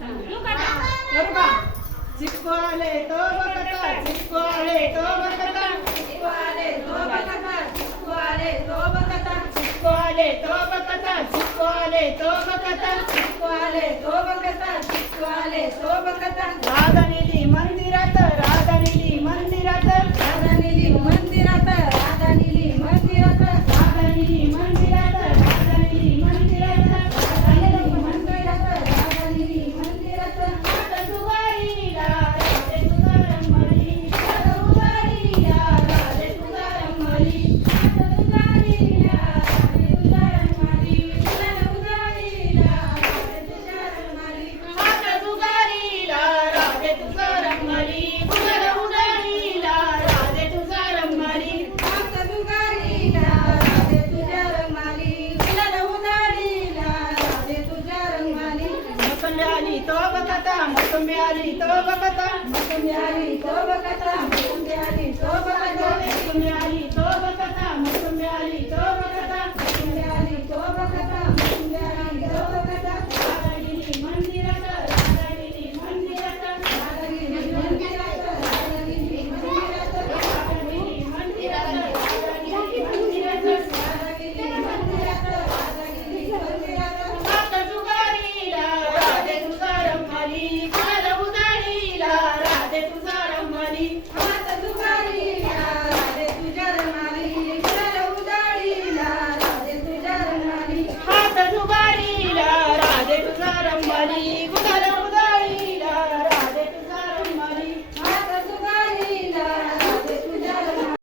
करू का चिक्कू आले तो बघता चिक्कू आले तो बघता चिक्कू आले तो बघता चिक्कू आले तो बघता चिक्कू आले तो बघता चिक्कू आले तो बघता मोसंबी आली तो बघता मोसंबी आली तो बघता मोसंबी आली तो बघता मोसंबी आली तो बघता मोसंबी आली Happy